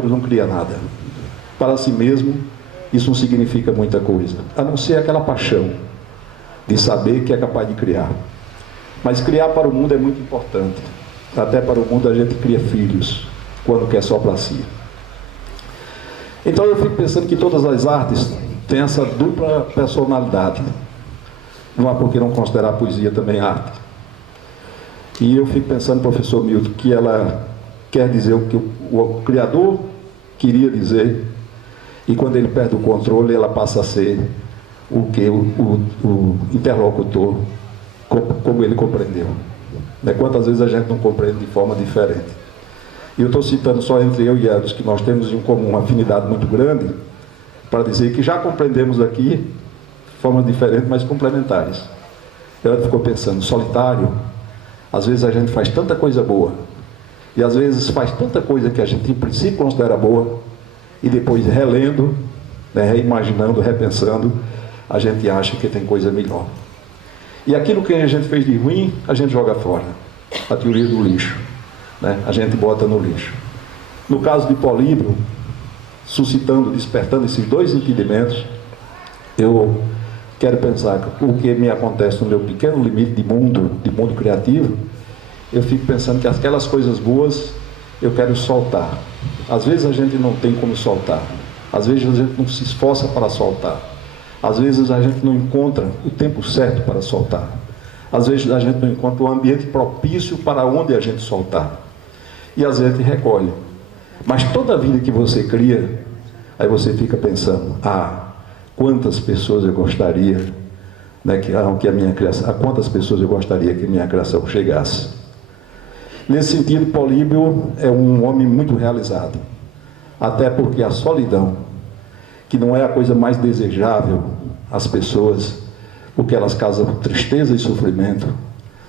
não cria nada. Para si mesmo, isso não significa muita coisa, a não ser aquela paixão de saber que é capaz de criar. Mas criar para o mundo é muito importante. Até para o mundo a gente cria filhos, quando quer só para si. Então eu fico pensando que todas as artes têm essa dupla personalidade. Não há por que não considerar a poesia também arte. E eu fico pensando, professor Milton, que ela quer dizer o que o Criador queria dizer, e quando ele perde o controle, ela passa a ser o que o interlocutor, como ele compreendeu. Quantas vezes a gente não compreende de forma diferente. E eu estou citando só entre eu e eles, que nós temos em comum uma afinidade muito grande, para dizer que já compreendemos aqui de formas diferentes, mas complementares. Ela ficou pensando, solitário, às vezes a gente faz tanta coisa boa, e às vezes faz tanta coisa que a gente em princípio considera boa, e depois relendo, reimaginando, repensando, a gente acha que tem coisa melhor. E aquilo que a gente fez de ruim, a gente joga fora. A teoria do lixo. A gente bota no lixo. No caso de Políbio, suscitando, despertando esses dois entendimentos, eu quero pensar que o que me acontece no meu pequeno limite de mundo criativo, eu fico pensando que aquelas coisas boas eu quero soltar. Às vezes a gente não tem como soltar. Às vezes a gente não se esforça para soltar. Às vezes a gente não encontra o tempo certo para soltar. Às vezes a gente não encontra o ambiente propício para onde a gente soltar. E às vezes recolhe. Mas toda vida que você cria, aí você fica pensando, quantas pessoas eu gostaria, que a minha criação, a quantas pessoas eu gostaria que a minha criação chegasse. Nesse sentido, Políbio é um homem muito realizado. Até porque a solidão, que não é a coisa mais desejável às pessoas, porque elas causam tristeza e sofrimento.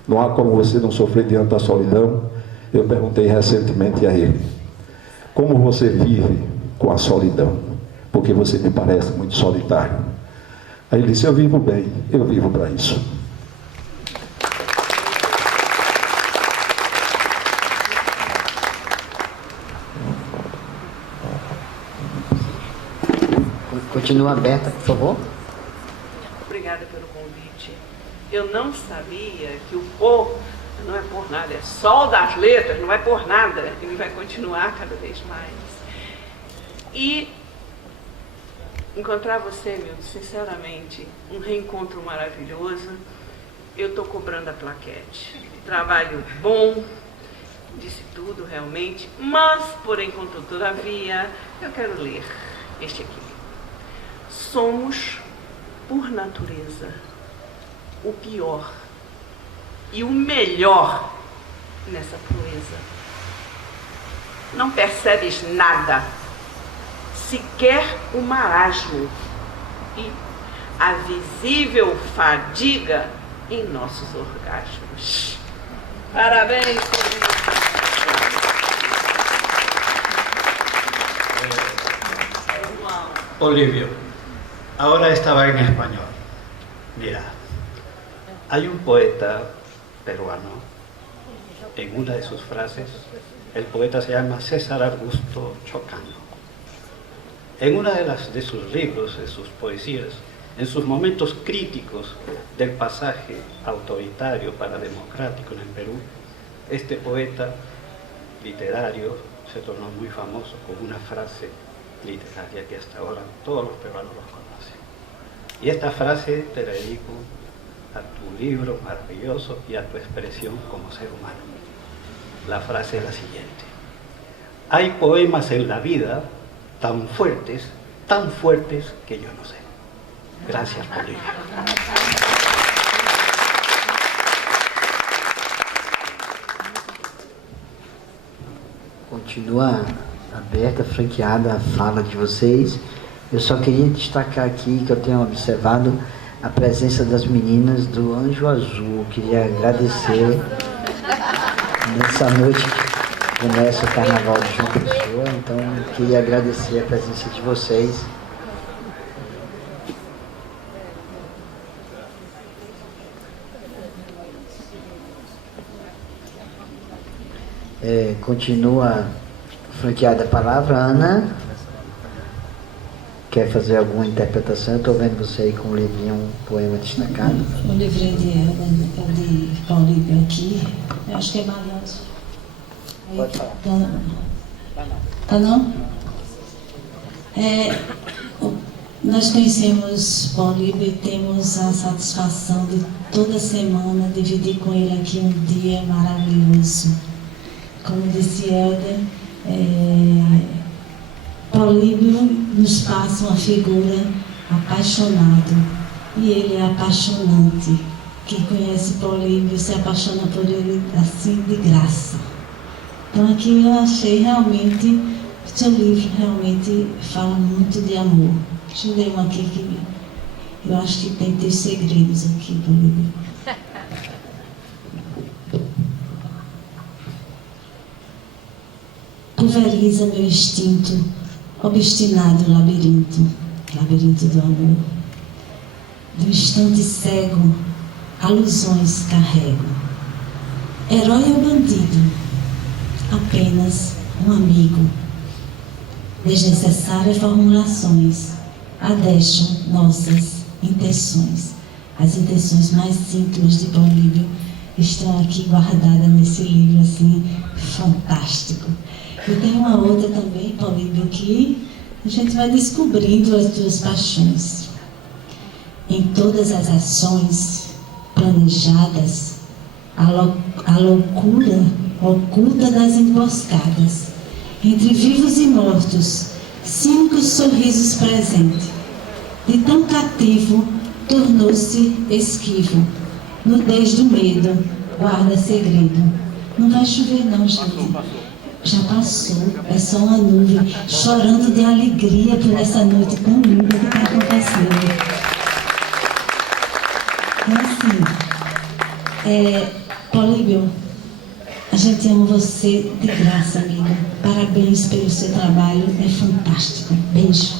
Não há como você não sofrer diante da solidão. Eu perguntei recentemente a ele, como você vive com a solidão? Porque você me parece muito solitário. Aí ele disse, eu vivo bem, eu vivo para isso. Continua aberta, por favor. Obrigada pelo convite. Eu não sabia que o O não é por nada, é sol das letras, não é por nada. Ele vai continuar cada vez mais. E encontrar você, Milton, sinceramente, um reencontro maravilhoso. Eu estou cobrando a plaquete. Trabalho bom, disse tudo realmente, mas, porém, contudo, todavia, eu quero ler este aqui. Somos, por natureza, o pior e o melhor nessa proeza. Não percebes nada, sequer o marasmo e a visível fadiga em nossos orgasmos. Parabéns, Políbio, ahora estaba en español. Mira, hay un poeta peruano, en una de sus frases, el poeta se llama César Augusto Chocano. En una de sus libros, de sus poesías, en sus momentos críticos del pasaje autoritario para democrático en el Perú, este poeta literario se tornó muy famoso con una frase literaria que hasta ahora todos los peruanos los conocen. Y esta frase te la dedico a tu libro maravilloso y a tu expresión como ser humano. La frase es la siguiente: hay poemas en la vida tan fuertes que yo no sé. Gracias, Políbio. Continua aberta, franqueada a fala de vocês. Eu só queria destacar aqui que eu tenho observado a presença das meninas do Anjo Azul. Queria agradecer nessa noite que começa o Carnaval de João Pessoa, então queria agradecer a presença de vocês. Continua Franqueada a palavra, Ana. Quer fazer alguma interpretação? Eu estou vendo você aí com um livrinho, um poema destacado. O livrinho de Políbio aqui, eu acho que é maravilhoso. Pode falar. Tá não? Nós conhecemos Políbio e temos a satisfação de toda semana dividir com ele aqui um dia maravilhoso. Como disse Helder, Políbio nos passa uma figura apaixonada e ele é apaixonante. Quem conhece Políbio se apaixona por ele assim de graça. Então aqui eu achei realmente, seu livro realmente fala muito de amor. Deixa eu ler um aqui que eu acho que tem teus segredos aqui, Políbio. Pulveriza meu instinto, obstinado labirinto do amor. Do instante cego, alusões carrego. Herói ou bandido, apenas um amigo. Desnecessárias formulações adestram nossas intenções. As intenções mais íntimas de Políbio estão aqui guardadas nesse livro assim fantástico. E tem uma outra também, Políbio, que a gente vai descobrindo as tuas paixões. Em todas as ações planejadas, a loucura oculta das emboscadas. Entre vivos e mortos, cínicos sorrisos presentes. De tão cativo, tornou-se esquivo. Nudez do medo, guarda segredo. Não vai chover não, gente. Já passou, é só uma nuvem, chorando de alegria por essa noite tão linda que está acontecendo. Então assim, Políbio, a gente ama você de graça, amigo. Parabéns pelo seu trabalho, é fantástico. Beijo.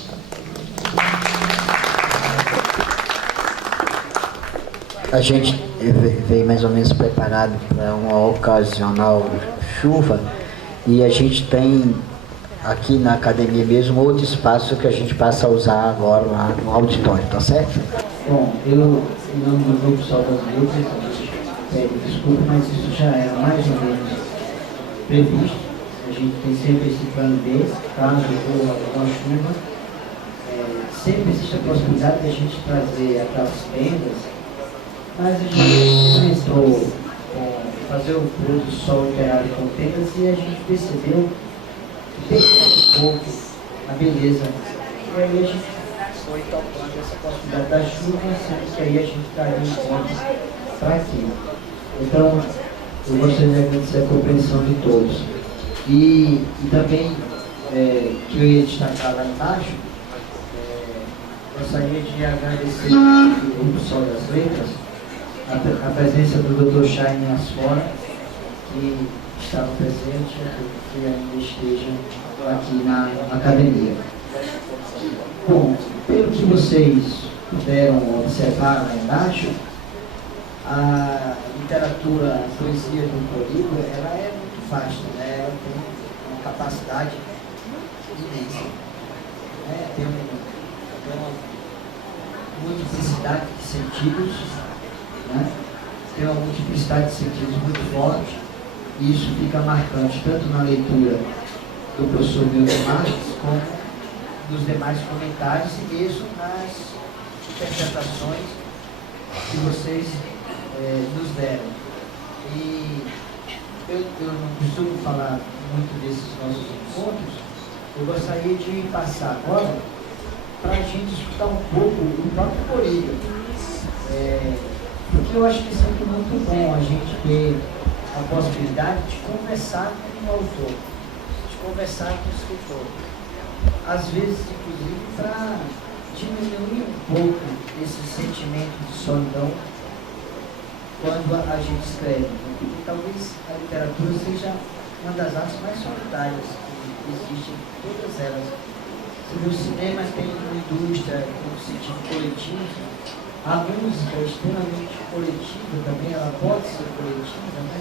A gente veio mais ou menos preparado para uma ocasional chuva e a gente tem aqui na academia mesmo outro espaço que a gente passa a usar agora lá no auditório, tá certo? Bom, eu, em nome do Grupo Sol das Letras, a gente pede desculpa, mas isso já era mais ou menos previsto. A gente tem sempre esse plano B, caso ocorra alguma chuva. Sempre existe a possibilidade de a gente trazer aquelas tendas, mas a gente começou a fazer o pôr do sol integrado com tendas e a gente percebeu que tem um pouco a beleza. E aí a gente foi tocando essa possibilidade da chuva, sendo que aí a gente estaria em contas para aqui. Então, eu gostaria de agradecer a compreensão de todos. E também, que eu ia destacar lá embaixo, gostaria de agradecer ao Grupo Sol das Letras a presença do Dr. Chaine Asfora, que estava presente e que ainda esteja aqui na academia. Bom, pelo que vocês puderam observar lá embaixo, a literatura, a poesia do Políbio, ela é muito vasta, né? Ela tem uma capacidade imensa, né? Tem uma multiplicidade de sentidos, né? Tem uma multiplicidade de sentidos muito forte, e isso fica marcante tanto na leitura do professor Milton Marques como nos demais comentários e mesmo nas interpretações que vocês nos deram. E eu não costumo falar muito desses nossos encontros, eu gostaria de passar agora para a gente escutar um pouco o próprio Políbio. Porque eu acho que é sempre muito bom a gente ter a possibilidade de conversar com o autor, de conversar com o escritor. Às vezes, inclusive, para diminuir um pouco esse sentimento de solidão quando a gente escreve. Porque talvez a literatura seja uma das artes mais solitárias que existem, todas elas. O cinema tem uma indústria no sentido coletivo, a música é extremamente coletiva também, ela pode ser coletiva, né?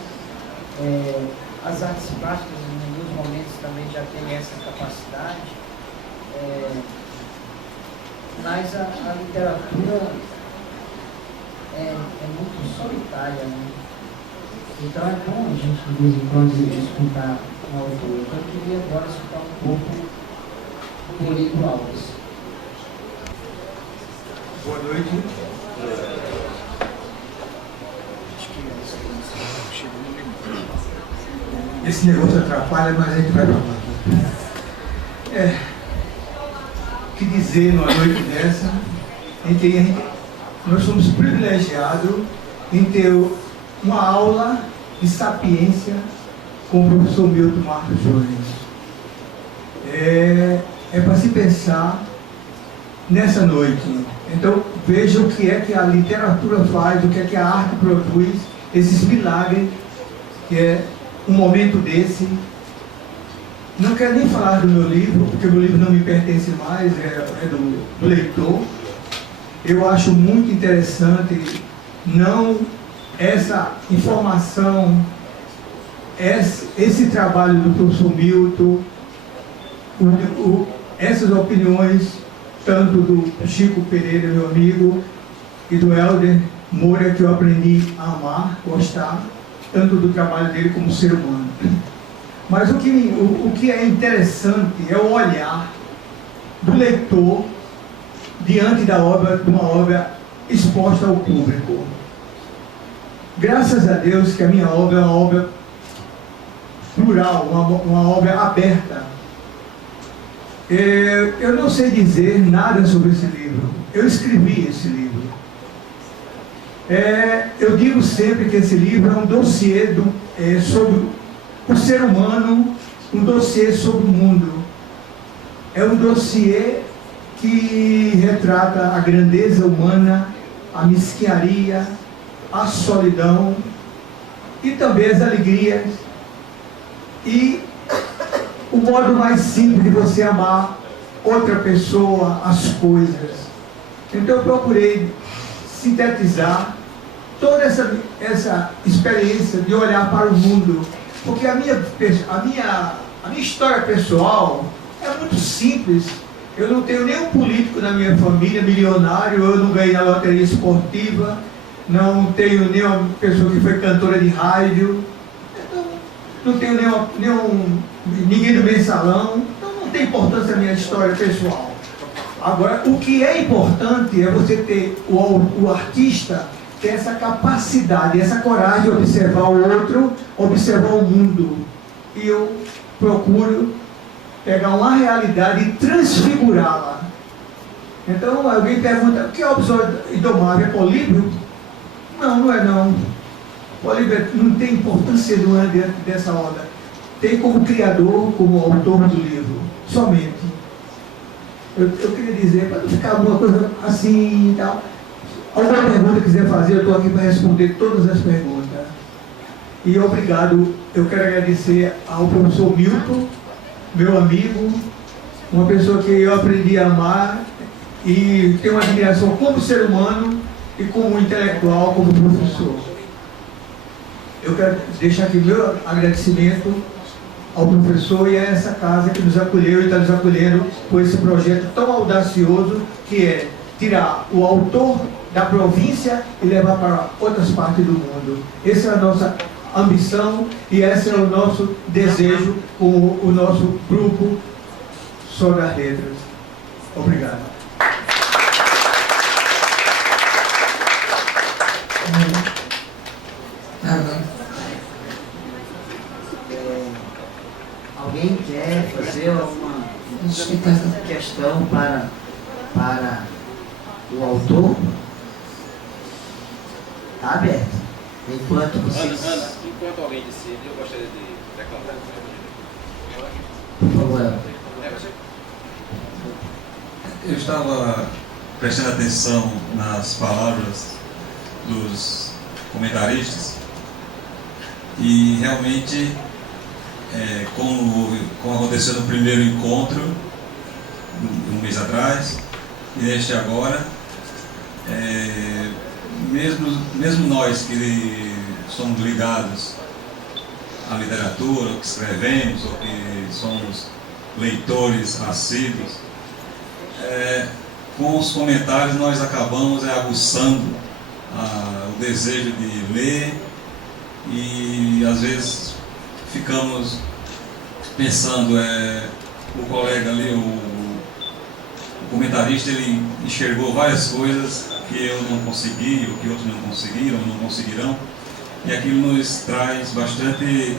As artes plásticas, no momentos também já tem essa capacidade, mas a literatura é muito solitária, né? Então é bom a gente de vez em quando escutar um autor. Então eu queria agora escutar um pouco do Rodrigo Alves. Boa noite. Esse negócio atrapalha, mas a gente vai falar. O que dizer numa noite dessa? Nós somos privilegiados em ter uma aula de sapiência com o professor Milton Marcos Júnior. É para se pensar nessa noite. Então veja o que é que a literatura faz, o que é que a arte produz, esses milagres, que é um momento desse. Não quero nem falar do meu livro, porque o meu livro não me pertence mais, é do leitor. Eu acho muito interessante não essa informação, esse trabalho do professor Milton, essas opiniões, tanto do Chico Pereira, meu amigo, e do Helder Moura, que eu aprendi a amar, gostar, tanto do trabalho dele como ser humano. Mas o que é interessante é o olhar do leitor diante de uma obra exposta ao público. Graças a Deus que a minha obra é uma obra plural, uma obra aberta. Eu não sei dizer nada sobre esse livro. Eu escrevi esse livro. Eu digo sempre que esse livro é um dossiê sobre o ser humano, um dossiê sobre o mundo. É um dossiê que retrata a grandeza humana, a mesquinharia, a solidão e também as alegrias e o modo mais simples de você amar outra pessoa, as coisas. Então eu procurei sintetizar toda essa experiência de olhar para o mundo, porque a minha história pessoal é muito simples. Eu não tenho nenhum político na minha família milionário, eu não ganhei na loteria esportiva, não tenho nenhuma pessoa que foi cantora de rádio, não tenho ninguém do mensalão, então não tem importância a minha história pessoal. Agora, o que é importante é você ter, o artista ter essa capacidade, essa coragem de observar o outro, observar o mundo. E eu procuro pegar uma realidade e transfigurá-la. Então, alguém pergunta, o que é o Lobisomem Indomável? É Políbio? Não, não é não. Políbio não tem importância nenhuma dentro dessa obra. Tem como criador, como autor do livro, somente. Eu queria dizer, para não ficar alguma coisa assim e tal, alguma pergunta que quiser fazer, eu estou aqui para responder todas as perguntas. E obrigado, eu quero agradecer ao professor Milton, meu amigo, uma pessoa que eu aprendi a amar e tenho uma admiração como ser humano e como intelectual, como professor. Eu quero deixar aqui meu agradecimento ao professor e a essa casa que nos acolheu e está nos acolhendo com esse projeto tão audacioso, que é tirar o autor da província e levar para outras partes do mundo. Essa é a nossa ambição e esse é o nosso desejo com o nosso grupo Sol das Letras. Obrigado. Alguém quer fazer alguma questão para o autor? Está aberto. Enquanto vocês... Ana, enquanto alguém decide, eu gostaria de declarar. Por favor. Eu estava prestando atenção nas palavras dos comentaristas e realmente, como aconteceu no primeiro encontro, um mês atrás, e neste agora, mesmo nós que somos ligados a literatura, ou que escrevemos, ou que somos leitores assíduos, com os comentários nós acabamos aguçando o desejo de ler e às vezes ficamos pensando, o colega ali, o comentarista, ele enxergou várias coisas que eu não consegui, ou que outros não conseguiram, não conseguirão, e aquilo nos traz bastante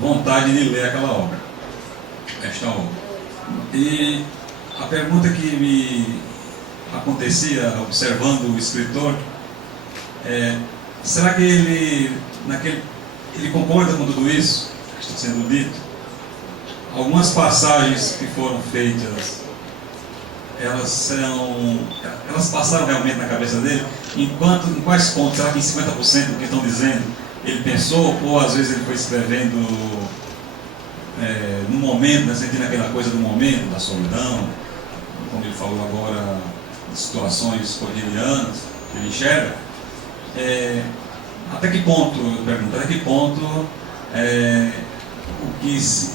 vontade de ler aquela obra, esta obra. E a pergunta que me acontecia observando o escritor será que ele concorda com tudo isso que está sendo dito? Algumas passagens que foram feitas, elas passaram realmente na cabeça dele? Em quais pontos? Será que em 50% do que estão dizendo ele pensou, ou às vezes ele foi escrevendo no momento, né, sentindo aquela coisa do momento, da solidão, como ele falou agora, de situações cotidianas que ele enxerga? Até que ponto, eu pergunto, até que ponto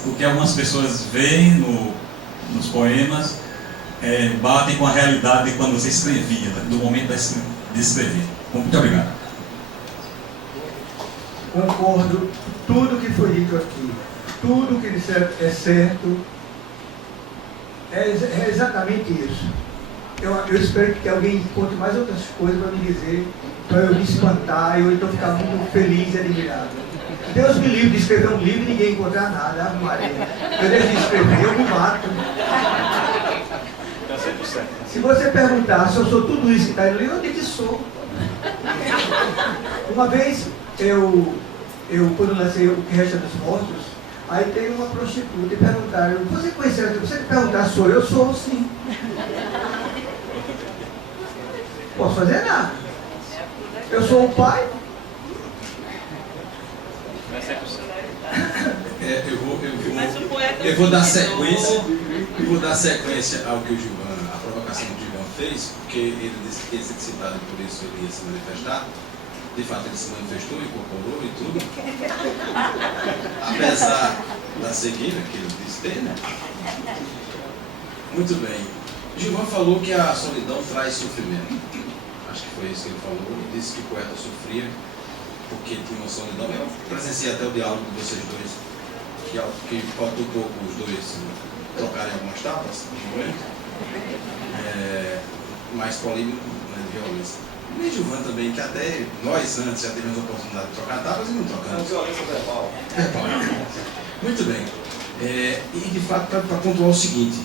o que algumas pessoas veem nos poemas batem com a realidade de quando você escrevia, do momento de escrever? Muito obrigado. Concordo, tudo que foi dito aqui, tudo que disseram é certo, é exatamente isso. Eu espero que alguém encontre mais outras coisas para me dizer, para eu me espantar, ou então ficar muito feliz e admirado. Deus me livre de escrever um livro e ninguém encontrar nada, Ave Maria. Eu deixo de escrever, eu me mato. Se você perguntar se eu sou tudo isso que está no livro, eu digo que sou. Uma vez, quando lancei O Que Resta dos Mortos, aí tem uma prostituta e perguntaram, você conheceu? Você perguntar, sou eu? Sou, sim. Posso fazer nada. Eu sou o pai. Eu vou dar sequência. Eu vou dar sequência ao que o Gilvan, a provocação que o Gilvan fez, porque ele disse que ia ser citado, por isso ele ia se manifestar. De fato, ele se manifestou, incorporou e tudo. Apesar da cegueira que ele disse ter, né? Muito bem. Gilvan falou que a solidão traz sofrimento. Acho que foi isso que ele falou. Ele disse que o poeta sofria porque tinha uma solidão. Eu presenciei até o diálogo de vocês dois, que faltou um pouco os dois trocarem algumas tapas no momento. Mais polêmico, né, de violência. E Gilvan também, que até nós antes já tivemos a oportunidade de trocar tapas e não trocamos. Violência verbal. Muito bem. E de fato, para pontuar o seguinte,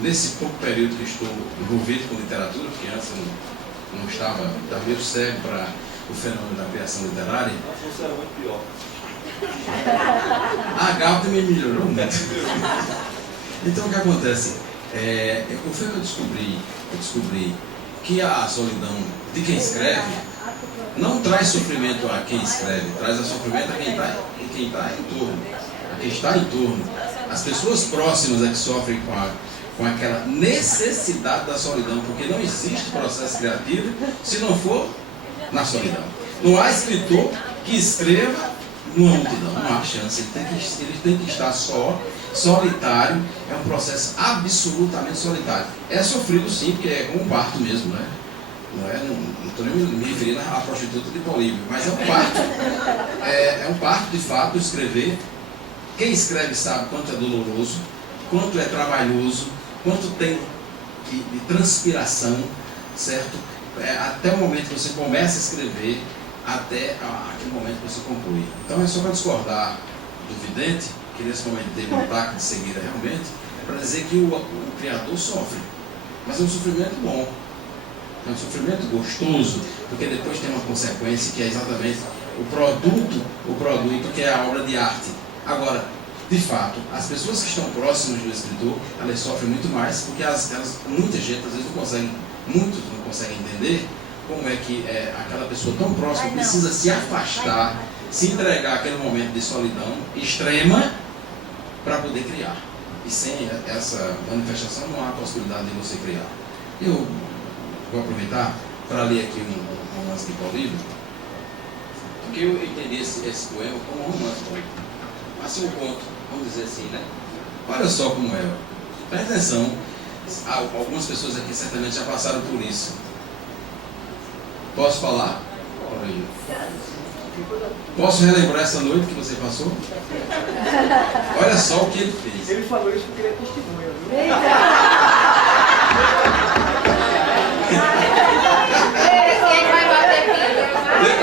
nesse pouco período que estou envolvido com literatura, porque antes eu não estava meio cego para o fenômeno da criação literária. Você era muito pior. A Gal também melhorou muito. Então o que acontece? Foi que eu descobri que a solidão de quem escreve não traz sofrimento a quem escreve, traz sofrimento a quem está em torno, a quem está em torno. As pessoas próximas é que sofrem com aquela necessidade da solidão, porque não existe processo criativo se não for na solidão. Não há escritor que escreva numa multidão, não há chance, ele tem que estar só, solitário, é um processo absolutamente solitário. É sofrido sim, porque é como um parto mesmo, né? Não estou nem me referindo à prostituta de Políbio, mas é um parto. É um parto de fato escrever. Quem escreve sabe quanto é doloroso, quanto é trabalhoso, quanto tem de transpiração, certo? Até o momento que você começa a escrever, até aquele momento que você conclui. Então é só para discordar do vidente, que nesse momento teve um ataque de cegueira realmente, para dizer que o criador sofre. Mas é um sofrimento bom, é um sofrimento gostoso, porque depois tem uma consequência que é exatamente o produto que é a obra de arte. Agora, de fato, as pessoas que estão próximas do escritor, elas sofrem muito mais, porque muita gente às vezes muitos não conseguem entender como é que aquela pessoa tão próxima precisa se afastar, se entregar àquele momento de solidão extrema para poder criar. E sem essa manifestação não há possibilidade de você criar. Eu vou aproveitar para ler aqui um romance de Políbio, porque eu entendi esse poema como um romance político. assim um ponto, vamos dizer assim, né? Olha só como é. Presta atenção. Algumas pessoas aqui certamente já passaram por isso. Posso falar? Posso relembrar essa noite que você passou? Olha só o que ele fez. Ele falou isso porque ele é testemunha, viu?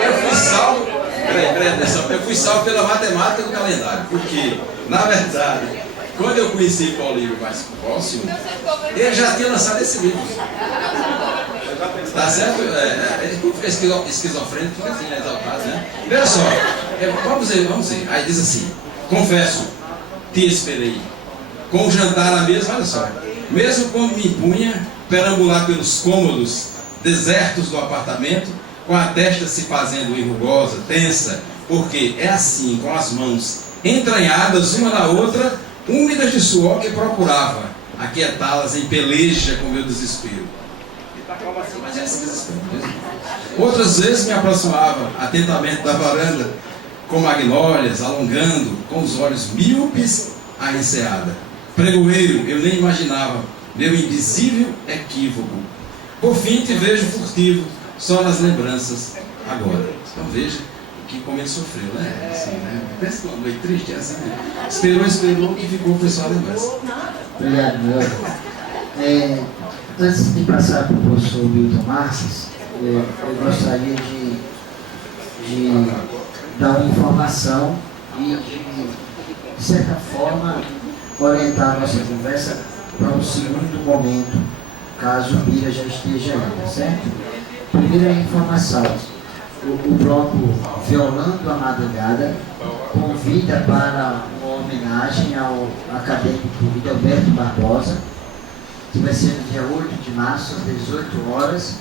Eu fui salvo. Eu fui salvo pela matemática do calendário. Porque, na verdade, quando eu conheci Paulo Livre mais próximo, ele já tinha lançado esse livro. Tá certo? Ele fica esquizofrênico, fica assim, exaltado, né? Veja só, vamos ver. Aí diz assim: confesso, te esperei. Com o jantar à mesa, olha só. Mesmo quando me impunha perambular pelos cômodos desertos do apartamento, com a testa se fazendo enrugosa, tensa, porque é assim, com as mãos entranhadas uma na outra, úmidas de suor, que procurava aquietá-las em peleja com meu desespero. Mas é esse desespero mesmo. Outras vezes me aproximava atentamente da varanda, com magnólias, alongando, com os olhos míopes a enseada. Pregoeiro, eu nem imaginava meu invisível equívoco. Por fim, te vejo furtivo, só nas lembranças agora. Então veja que como ele sofreu, né? Assim, né? Pensa numa noite triste, é assim, né? Esperou, que ficou foi só a lembrança. Obrigado, meu. Antes de passar para o professor Milton Marques, eu gostaria de dar uma informação e de certa forma, orientar a nossa conversa para um segundo momento, caso a Bira já esteja aí, tá certo? Primeira informação: o bloco Violando a Madrugada convida para uma homenagem ao acadêmico Alberto Barbosa, que vai ser no dia 8 de março, às 18 horas,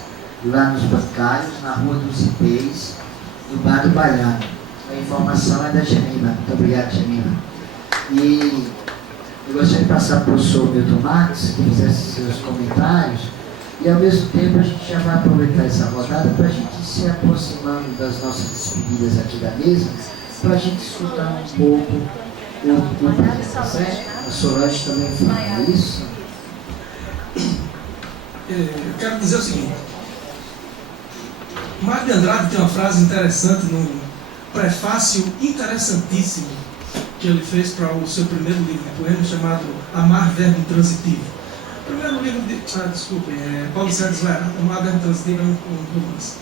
lá nos Bancários, na Rua dos Ipês, no Bar do Baiano. A informação é da Gemima. Muito obrigado, Gemima. E eu gostaria de passar para o professor Milton Marques, que fizesse seus comentários, e ao mesmo tempo a gente já vai aproveitar essa rodada para a gente ir se aproximando das nossas despedidas aqui da mesa, para a gente escutar um pouco o tá certo? A Solange também fala isso. Eu quero dizer o seguinte: Mário de Andrade tem uma frase interessante no prefácio interessantíssimo que ele fez para o seu primeiro livro de poemas, chamado Amar Verbo Intransitivo. O primeiro livro de... Paulo César Desvairado, Amar Verbo Intransitivo é um romance.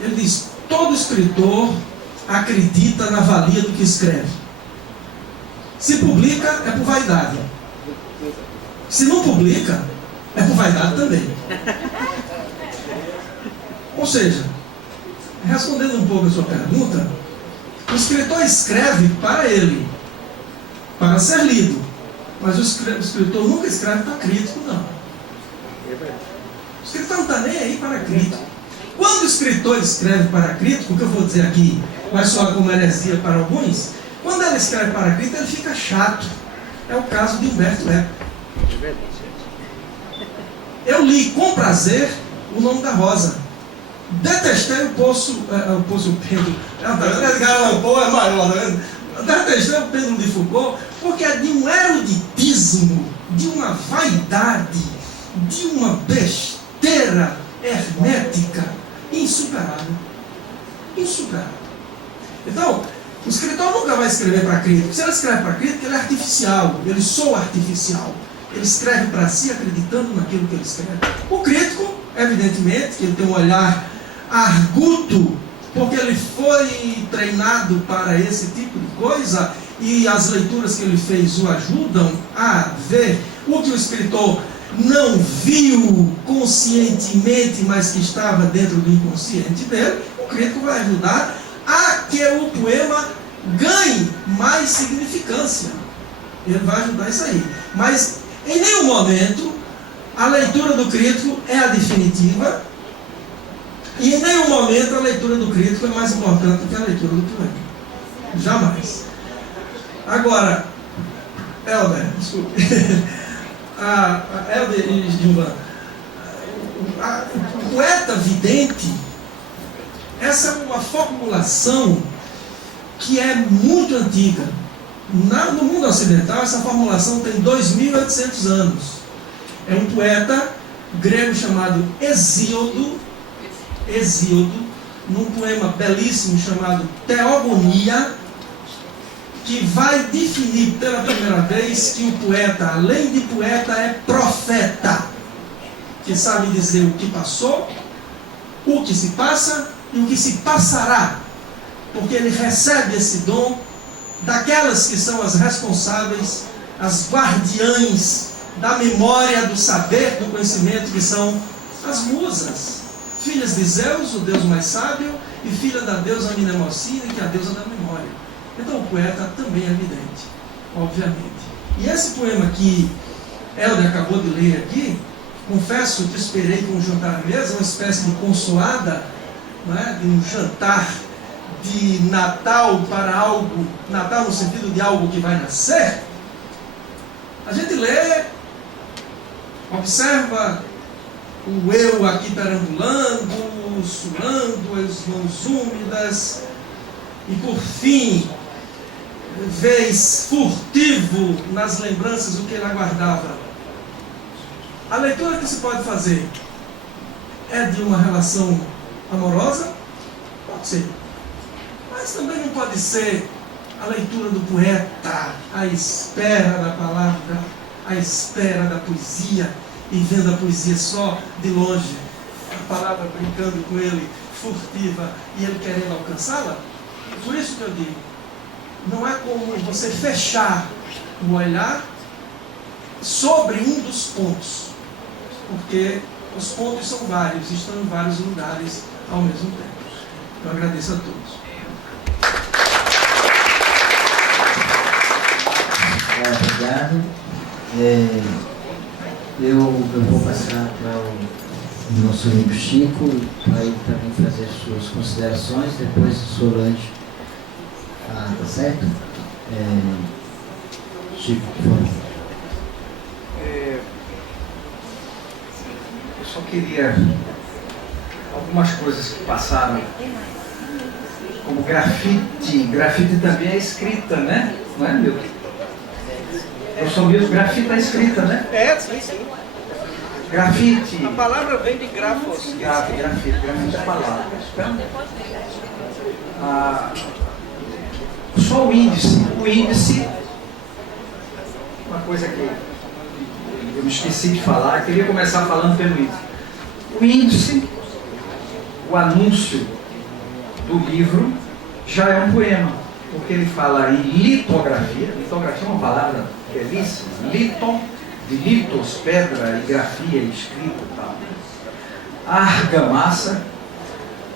Ele diz: todo escritor acredita na valia do que escreve. Se publica, é por vaidade. Se não publica, é por vaidade também. Ou seja, respondendo um pouco a sua pergunta, o escritor escreve para ele, para ser lido. Mas o escritor nunca escreve para crítico, não. O escritor não está nem aí para crítico. Quando o escritor escreve para crítico, o que eu vou dizer aqui vai soar como heresia para alguns, quando ele escreve para crítico, ele fica chato. É o caso de Humberto Eco. Eu li com prazer O Nome da Rosa. Detestei o Poço Pedro. É maior, né? Detestei o Pedro de Foucault, porque é de um eruditismo, de uma vaidade, de uma besteira hermética insuperável. Insuperável. Então, o escritor nunca vai escrever para crítico. Se ele escreve para crítico, ele é artificial, ele soa artificial. Ele escreve para si acreditando naquilo que ele escreve. O crítico, evidentemente, que ele tem um olhar arguto, porque ele foi treinado para esse tipo de coisa, e as leituras que ele fez o ajudam a ver o que o escritor não viu conscientemente, mas que estava dentro do inconsciente dele. O crítico vai ajudar a que o poema ganhe mais significância. Ele vai ajudar isso aí. Mas em nenhum momento a leitura do crítico é a definitiva, e em nenhum momento a leitura do crítico é mais importante do que a leitura do poema. Jamais. Agora, Helder, desculpe. Helder e Gilvan, o poeta vidente, essa é uma formulação que é muito antiga. No mundo ocidental, essa formulação tem 2.800 anos. É um poeta grego chamado Hesíodo, num poema belíssimo chamado Teogonia, que vai definir pela primeira vez que o poeta, além de poeta, é profeta, que sabe dizer o que passou, o que se passa e o que se passará, porque ele recebe esse dom daquelas que são as responsáveis, as guardiães da memória, do saber, do conhecimento, que são as musas, filhas de Zeus, o deus mais sábio, e filha da deusa Mnemocine, que é a deusa da memória. Então o poeta também é evidente, obviamente. E esse poema que Helder acabou de ler aqui, confesso que esperei com um jantar à mesa, uma espécie de consoada, não é? De um jantar de Natal para algo, Natal no sentido de algo que vai nascer. A gente lê, observa o eu aqui perambulando, suando, as mãos úmidas, e por fim, vês furtivo nas lembranças o que ele aguardava. A leitura que se pode fazer é de uma relação amorosa? Pode ser. Mas também não pode ser a leitura do poeta à espera da palavra, à espera da poesia, e vendo a poesia só de longe, a palavra brincando com ele, furtiva, e ele querendo alcançá-la. Por isso que eu digo, não é como você fechar o olhar sobre um dos pontos, porque os pontos são vários, estão em vários lugares ao mesmo tempo. Eu agradeço a todos. Obrigado. Eu vou passar para o nosso amigo Chico, para ele também fazer suas considerações, depois Solange. Tá certo? Chico, por favor. Eu só queria algumas coisas que passaram, como grafite. Grafite também é escrita, né? Não é, Milton? Eu sou mesmo, grafite é escrita, né? É, sim, sim. Grafite. A palavra vem de grafos. Grafite é palavra. Só o índice. O índice, uma coisa que eu me esqueci de falar, eu queria começar falando pelo índice. O índice, o anúncio do livro, já é um poema, porque ele fala em litografia. Litografia é uma palavra belíssima. Liton, de litos, pedra, e grafia, escrita e tal. Argamassa.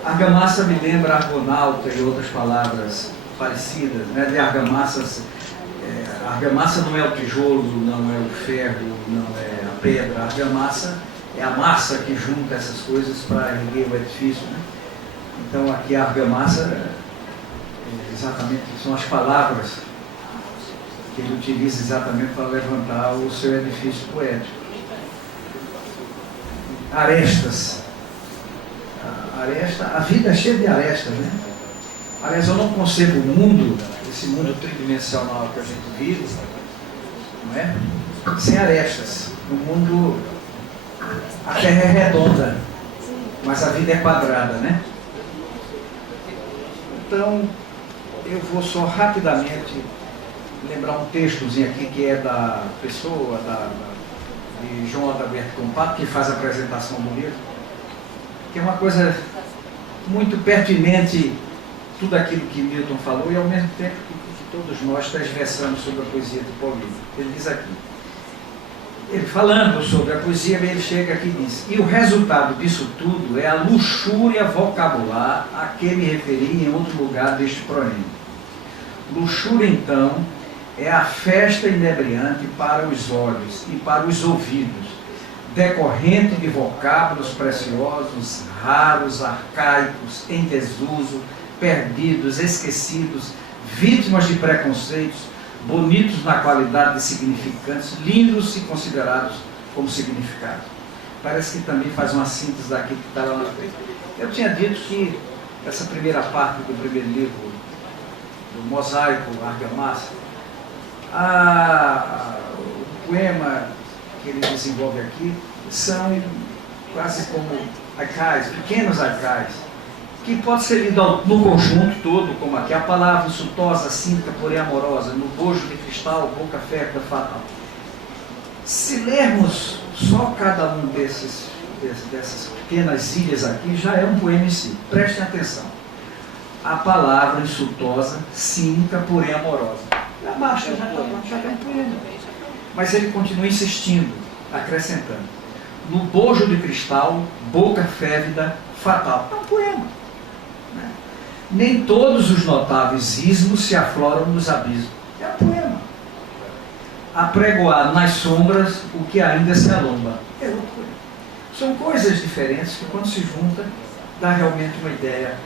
Argamassa me lembra argonauta e outras palavras parecidas, né? De argamassa. Argamassa não é o tijolo, não é o ferro, não é a pedra. Argamassa é a massa que junta essas coisas para erguer o edifício, né? Então aqui a argamassa, exatamente, são as palavras que ele utiliza exatamente para levantar o seu edifício poético. Arestas. A vida é cheia de arestas, né? Aliás, eu não concebo o mundo, esse mundo tridimensional que a gente vive, não é? Sem arestas. O mundo, a Terra é redonda, mas a vida é quadrada, né? Então, eu vou só rapidamente lembrar um textozinho aqui que é da pessoa, de João Adalberto Compato, que faz a apresentação do livro, que é uma coisa muito pertinente, tudo aquilo que Milton falou, e ao mesmo tempo que todos nós transversamos sobre a poesia de Paulinho. Ele diz aqui, ele falando sobre a poesia, ele chega aqui e diz: e o resultado disso tudo é a luxúria vocabular a que me referi em outro lugar deste proema. Luxúria, então, é a festa inebriante para os olhos e para os ouvidos, decorrente de vocábulos preciosos, raros, arcaicos, em desuso, perdidos, esquecidos, vítimas de preconceitos, bonitos na qualidade de significantes, lindos se considerados como significados. Parece que também faz uma síntese daquilo que está lá na frente. Eu tinha dito que essa primeira parte do primeiro livro do mosaico argamassa, o poema que ele desenvolve aqui são quase como haikais, pequenos haikais, que pode ser lido no conjunto todo, como aqui, a palavra insultosa, cínica, porém amorosa, no bojo de cristal, boca fértil, fatal. Se lermos só cada um dessas pequenas ilhas aqui, já é um poema em si. Prestem atenção. A palavra insultosa, cínica, porém amorosa. Já basta, já é um poema. Mas ele continua insistindo, acrescentando. No bojo de cristal, boca férvida, fatal. É um poema. Né? Nem todos os notáveis ismos se afloram nos abismos. É um poema. Apregoar nas sombras o que ainda se alomba. É outro poema. São coisas diferentes que, quando se juntam, dá realmente uma ideia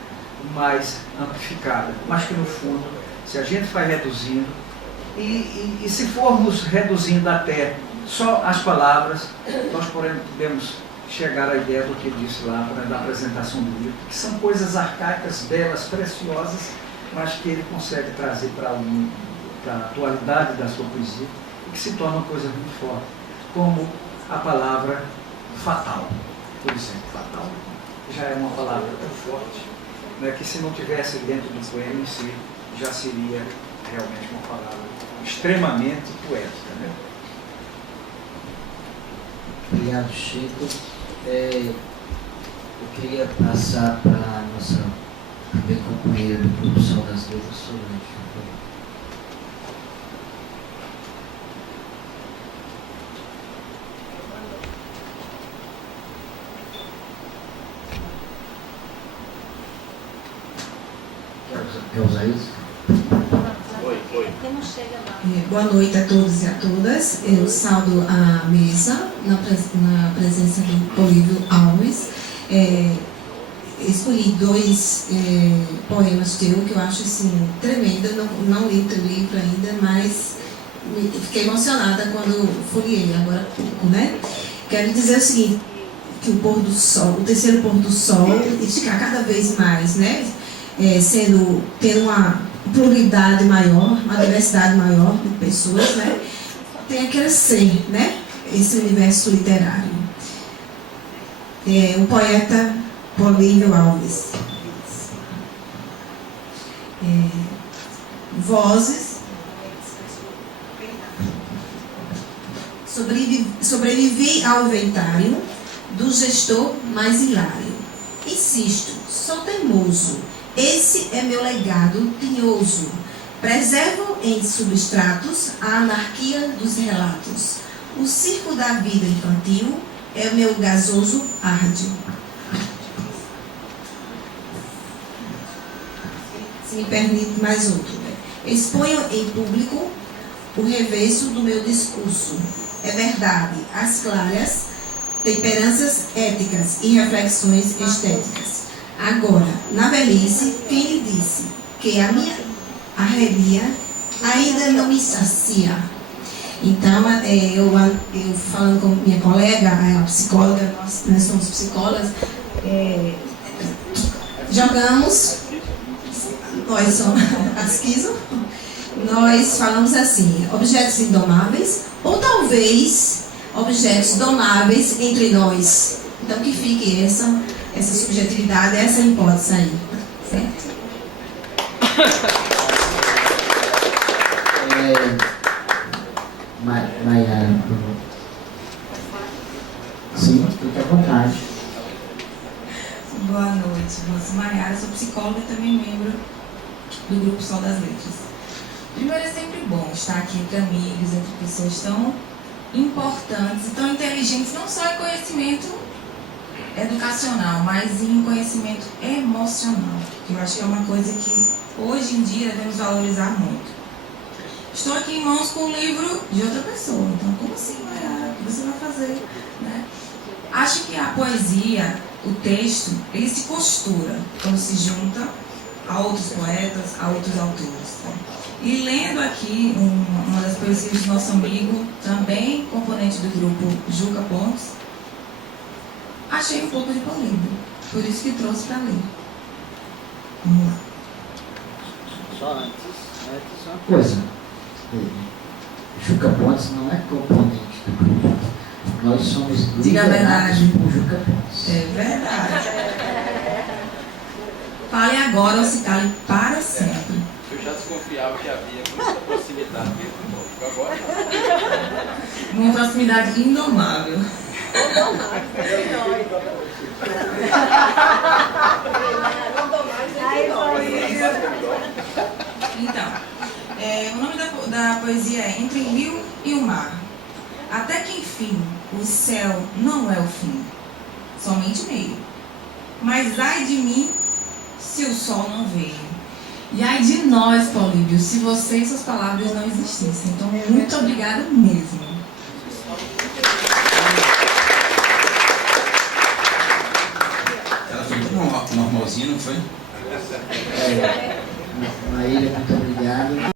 mais amplificada. Mas que, no fundo, se a gente vai reduzindo, e se formos reduzindo até só as palavras, nós podemos chegar à ideia do que disse lá na apresentação do livro, que são coisas arcaicas, belas, preciosas, mas que ele consegue trazer para a atualidade da sua poesia, e que se torna uma coisa muito forte, como a palavra fatal, por exemplo. Fatal já é uma palavra tão forte, né, que se não tivesse dentro do poema em si, já seria realmente uma palavra extremamente poética. Né? Obrigado, Chico. Eu queria passar para a nossa primeira companheira do Grupo Sol das Letras, Solange. Quer usar isso? Boa noite a todos e a todas. Eu saudo a mesa na presença do Políbio Alves. Escolhi dois poemas teus que eu acho assim, tremendo. Não li o teu livro ainda, mas fiquei emocionada quando folhei agora há pouco, né? Quero dizer o seguinte, que o pôr do sol, o terceiro pôr do sol, esticar cada vez mais, né? Ter uma pluralidade maior, uma diversidade maior de pessoas, né? Tem a crescer, né? Esse universo literário. O poeta Políbio Alves. Vozes. Sobrevivi ao inventário do gestor mais hilário. Insisto, sou teimoso. Esse é meu legado tinhoso. Preservo em substratos a anarquia dos relatos. O circo da vida infantil é o meu gasoso árdio. Se me permite mais outro. Exponho em público o reverso do meu discurso. É verdade, as claras temperanças éticas e reflexões estéticas. Agora, na velhice, quem lhe disse que a minha arrelia ainda não me sacia? Então, eu falando com minha colega, a psicóloga, nós somos psicólogas, jogamos, nós somos asquizo, nós falamos assim, objetos indomáveis, ou talvez objetos domáveis entre nós. Então, que fique essa subjetividade, essa hipótese aí, certo? Maiara, sim, fique à vontade. Boa noite, eu sou Maiara, sou psicóloga e também membro do Grupo Sol das Letras. Primeiro, é sempre bom estar aqui entre amigos, entre pessoas tão importantes e tão inteligentes, não só em conhecimento educacional, mas em conhecimento emocional, que eu acho que é uma coisa que hoje em dia devemos valorizar muito. Estou aqui em mãos com um livro de outra pessoa, então como assim, Maiara? O que você vai fazer? Né? Acho que a poesia, o texto, ele se costura quando se junta a outros poetas, a outros autores. Né? E lendo aqui uma das poesias do nosso amigo, também componente do grupo Juca Pontes, achei um pouco de Políbio, por isso que trouxe para ler. Vamos lá. Só antes uma coisa. Juca Pontes não é componente do grupo. Nós somos Diga a verdade. por Juca Pontes. É verdade. Fale agora ou se cale para sempre. Eu já desconfiava que havia muita proximidade mesmo. Agora Uma proximidade indomável. Então, o nome da poesia é Entre o Rio e o Mar. Até que enfim, o céu não é o fim, somente meio. Mas ai de mim, se o sol não veio. E ai de nós, Políbio, se você e suas palavras não existissem. Então, muito obrigada mesmo. Ela foi tão normalzinha, não foi? Maíra, muito obrigado.